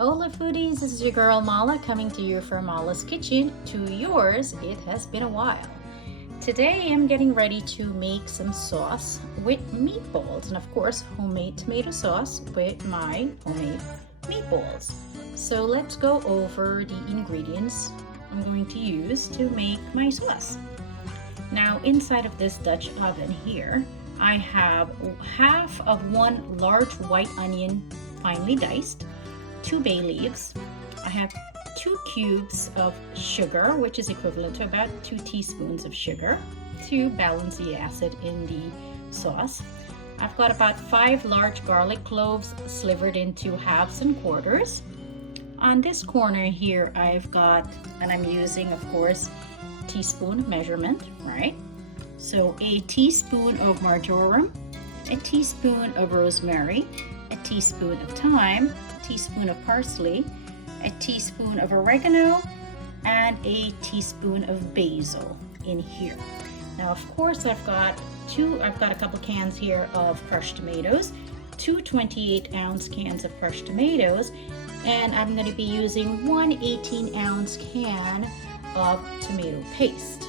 Hola foodies, this is your girl Mala coming to you from Mala's Kitchen to yours. It has been a while. Today I'm getting ready to make some sauce with meatballs and of course homemade tomato sauce with my homemade meatballs. So let's go over the ingredients I'm going to use to make my sauce. Now inside of this Dutch oven here, I have half of one large white onion finely diced, 2 bay leaves. I have 2 cubes of sugar, which is equivalent to about 2 teaspoons of sugar to balance the acid in the sauce. I've got about 5 large garlic cloves slivered into halves and quarters. On this corner here, I've got, and I'm using, of course, teaspoon measurement, right? So a teaspoon of marjoram, a teaspoon of rosemary, a teaspoon of thyme, teaspoon of parsley, a teaspoon of oregano, and a teaspoon of basil in here. Now, of course, I've got a couple cans here of crushed tomatoes, 2 28-ounce cans of crushed tomatoes, and I'm going to be using 1 18-ounce can of tomato paste.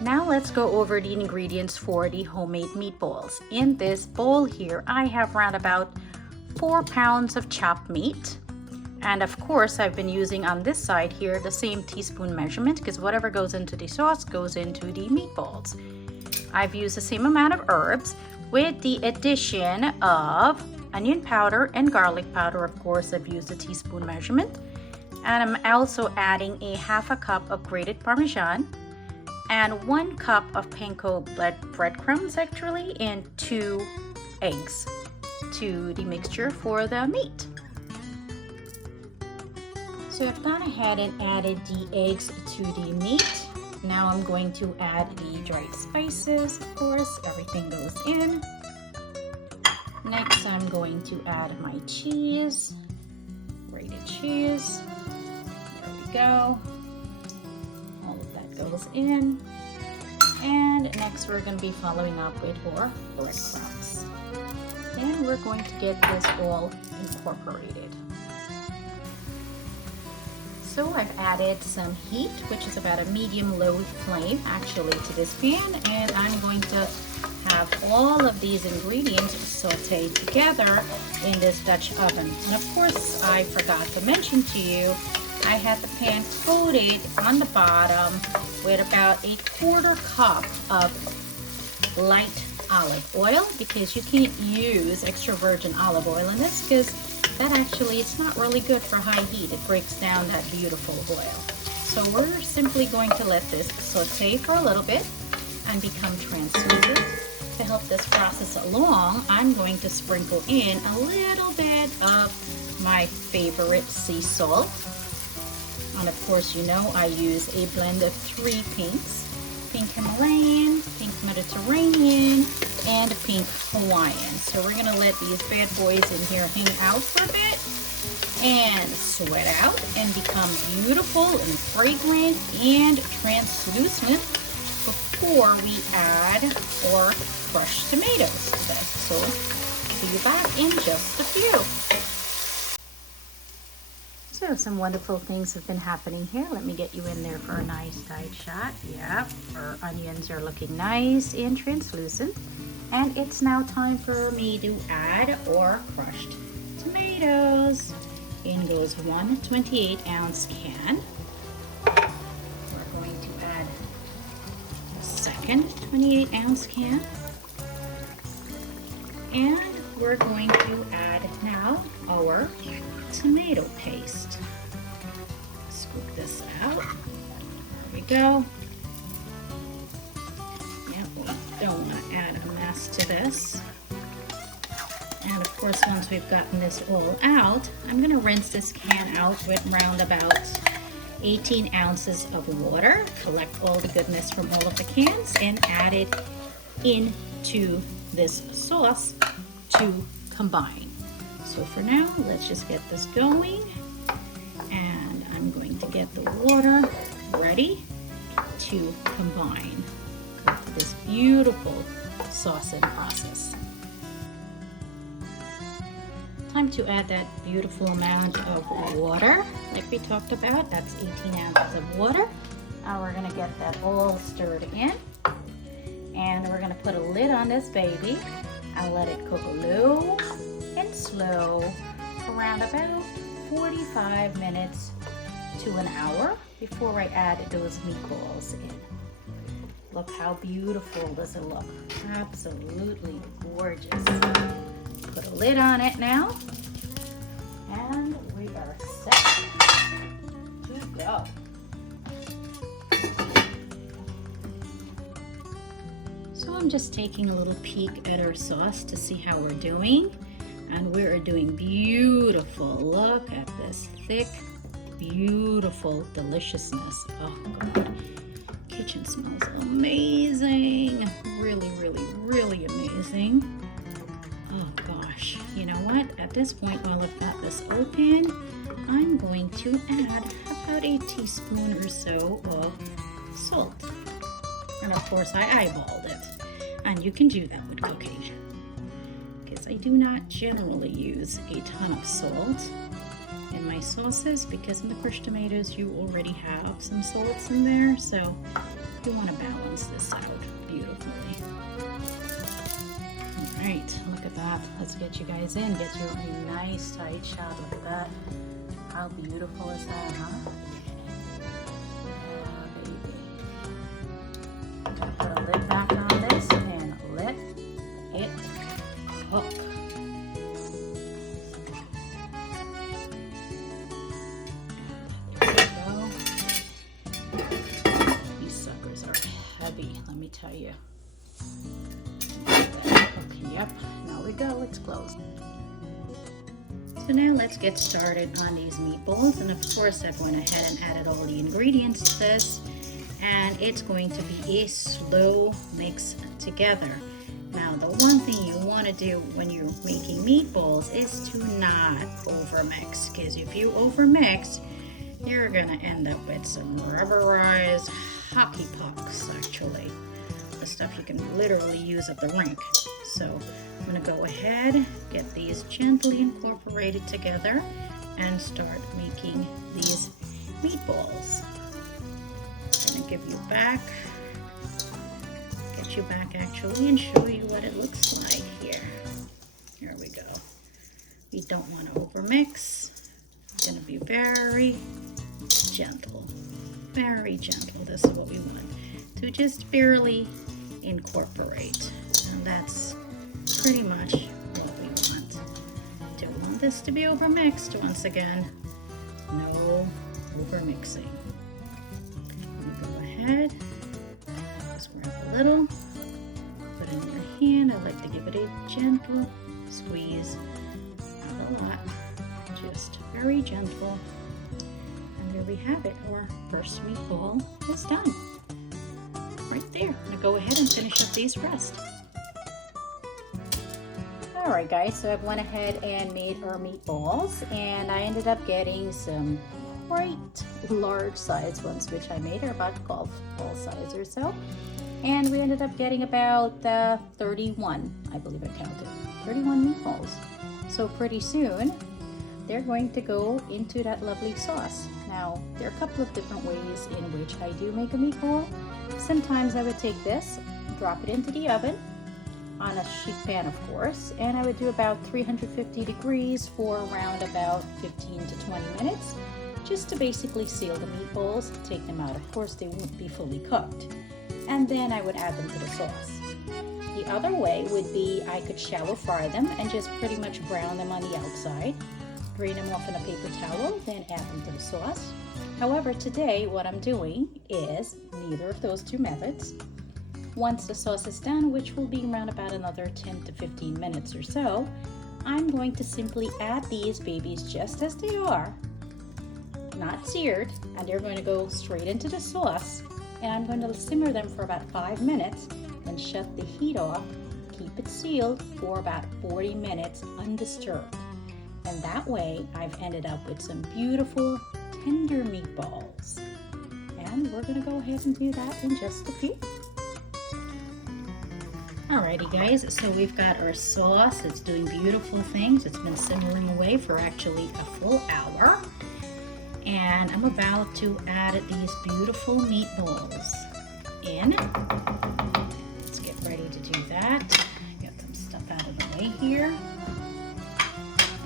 Now let's go over the ingredients for the homemade meatballs. In this bowl here, I have around about 4 pounds of chopped meat. And of course, I've been using on this side here the same teaspoon measurement because whatever goes into the sauce goes into the meatballs. I've used the same amount of herbs with the addition of onion powder and garlic powder. Of course, I've used a teaspoon measurement. And I'm also adding a half a cup of grated parmesan, and 1 cup of panko breadcrumbs actually, and 2 eggs to the mixture for the meat. So I've gone ahead and added the eggs to the meat. Now I'm going to add the dried spices, of course, everything goes in. Next I'm going to add my cheese, grated cheese, there we go. Goes in, and next we're going to be following up with our breadcrumbs, and we're going to get this all incorporated. So I've added some heat, which is about a medium-low flame actually, to this pan, and I'm going to have all of these ingredients sauteed together in this Dutch oven. And of course, I forgot to mention to you, I had the pan coated on the bottom with about a 1/4 cup of light olive oil, because you can't use extra virgin olive oil in this because that actually, it's not really good for high heat. It breaks down that beautiful oil. So we're simply going to let this saute for a little bit and become translucent. To help this process along, I'm going to sprinkle in a little bit of my favorite sea salt. And of course, you know I use a blend of 3 pinks: pink Himalayan, pink Mediterranean, and pink Hawaiian. So we're going to let these bad boys in here hang out for a bit and sweat out and become beautiful and fragrant and translucent before we add our crushed tomatoes to this. So see you back in just a few. So some wonderful things have been happening here. Let me get you in there for a nice tight shot. Yeah, our onions are looking nice and translucent. And it's now time for me to add our crushed tomatoes. In goes 1 28-ounce can. We're going to add a second 28-ounce can. And we're going to add now our tomato paste. Scoop this out. There we go. Yep, we don't want to add a mess to this. And of course, once we've gotten this all out, I'm going to rinse this can out with round about 18 ounces of water. Collect all the goodness from all of the cans and add it into this sauce to combine. So for now, let's just get this going, and I'm going to get the water ready to combine with this beautiful sauce and process. time to add that beautiful amount of water like we talked about. That's 18 ounces of water. And we're gonna get that all stirred in. And we're gonna put a lid on this baby and let it cook low and slow for around about 45 minutes to an hour before I add those meatballs in. Look how beautiful does it look. Absolutely gorgeous. Put a lid on it now. And we are set to go. So I'm just taking a little peek at our sauce to see how we're doing. And we are doing beautiful. Look at this thick, beautiful deliciousness. Oh God. Kitchen smells amazing. Really, really, really amazing. Oh gosh. You know what? At this point, while I've got this open, I'm going to add about a teaspoon or so of salt. And of course, I eyeballed it. And you can do that with cooking. Because I do not generally use a ton of salt in my sauces, because in the crushed tomatoes you already have some salts in there, so you want to balance this out beautifully. All right, look at that. Let's get you guys in. Get you a nice tight shot. Look at that. How beautiful is that, huh? Yeah, baby. Put a lid back on this and let it cook. Let me tell you. Okay, yep. Now we go. Let's close. So now let's get started on these meatballs. And of course, I've went ahead and added all the ingredients to this. And it's going to be a slow mix together. Now, the one thing you want to do when you're making meatballs is to not overmix. Because if you overmix, you're going to end up with some rubberized hockey pucks, actually. The stuff you can literally use at the rink. So I'm going to go ahead, get these gently incorporated together, and start making these meatballs. I'm going to give you back, get you back actually, and show you what it looks like here. Here we go. We don't want to overmix. It's going to be very gentle. Very gentle. This is what we want to just barely incorporate, and that's pretty much what we want. Don't want this to be overmixed. Once again, no overmixing. Go ahead, just grab a little, put it in your hand. I like to give it a gentle squeeze, not a lot, just very gentle. There we have it. Our first meatball is done. Right there. I'm going to go ahead and finish up these rest. Alright guys, so I went ahead and made our meatballs, and I ended up getting some quite large size ones, which I made are about golf ball size or so. And we ended up getting about 31, I believe I counted, 31 meatballs. So pretty soon, they're going to go into that lovely sauce. Now, there are a couple of different ways in which I do make a meatball. Sometimes I would take this, drop it into the oven, on a sheet pan of course, and I would do about 350 degrees for around about 15 to 20 minutes, just to basically seal the meatballs, take them out. Of course, they won't be fully cooked. And then I would add them to the sauce. The other way would be I could shallow fry them and just pretty much brown them on the outside. Drain them off in a paper towel, then add them to the sauce. However, today what I'm doing is neither of those two methods. Once the sauce is done, which will be around about another 10 to 15 minutes or so, I'm going to simply add these babies just as they are, not seared, and they're going to go straight into the sauce. And I'm going to simmer them for about 5 minutes, then shut the heat off, keep it sealed for about 40 minutes undisturbed. And that way, I've ended up with some beautiful, tender meatballs. And we're going to go ahead and do that in just a few. Alrighty guys, so we've got our sauce. It's doing beautiful things. It's been simmering away for actually a full hour. And I'm about to add these beautiful meatballs in. Let's get ready to do that. Get some stuff out of the way here.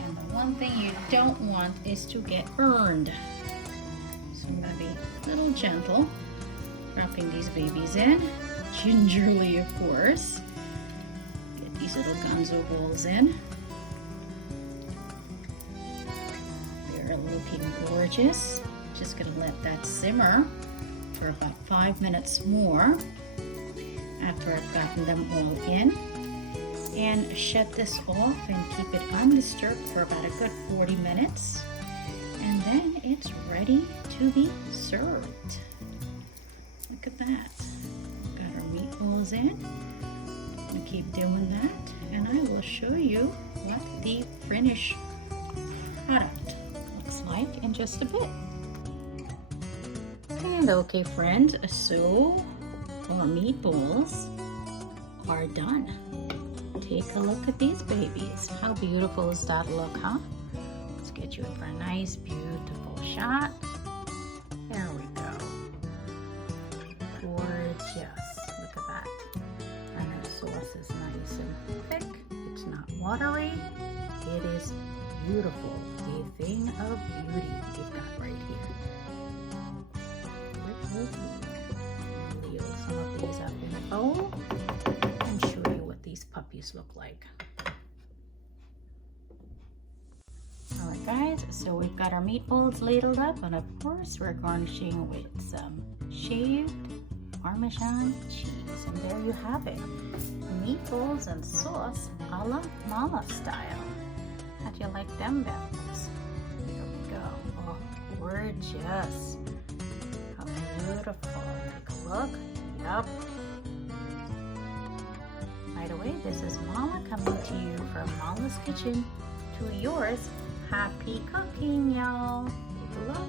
And the one thing you don't want is to get burned. So I'm gonna be a little gentle, dropping these babies in, gingerly of course. Get these little gonzo balls in. They're looking gorgeous. Just gonna let that simmer for about 5 minutes more after I've gotten them all in, and shut this off and keep it undisturbed for about a good 40 minutes, and then it's ready to be served. Look at that. Got our meatballs in. I'm gonna keep doing that, and I will show you what the finished product looks like in just a bit. And okay friends, so our meatballs are done. Take a look at these babies. How beautiful does that look, huh? Let's get you in for a nice, beautiful shot. There we go. Gorgeous. Look at that. And our sauce is nice and thick. It's not watery. It is beautiful. A thing of beauty we've got right here. I'll leave some of these up in a bowl and show you what these puppies look like. Alright guys, so we've got our meatballs ladled up, and of course we're garnishing with some shaved Parmesan cheese. And there you have it. Meatballs and sauce a la Mala style. How do you like them, Bevels? There we go. Oh, gorgeous. How beautiful. Take a look. Yup. By the way, this is Mala coming to you from Mala's Kitchen to yours. Happy cooking, y'all. Take a look.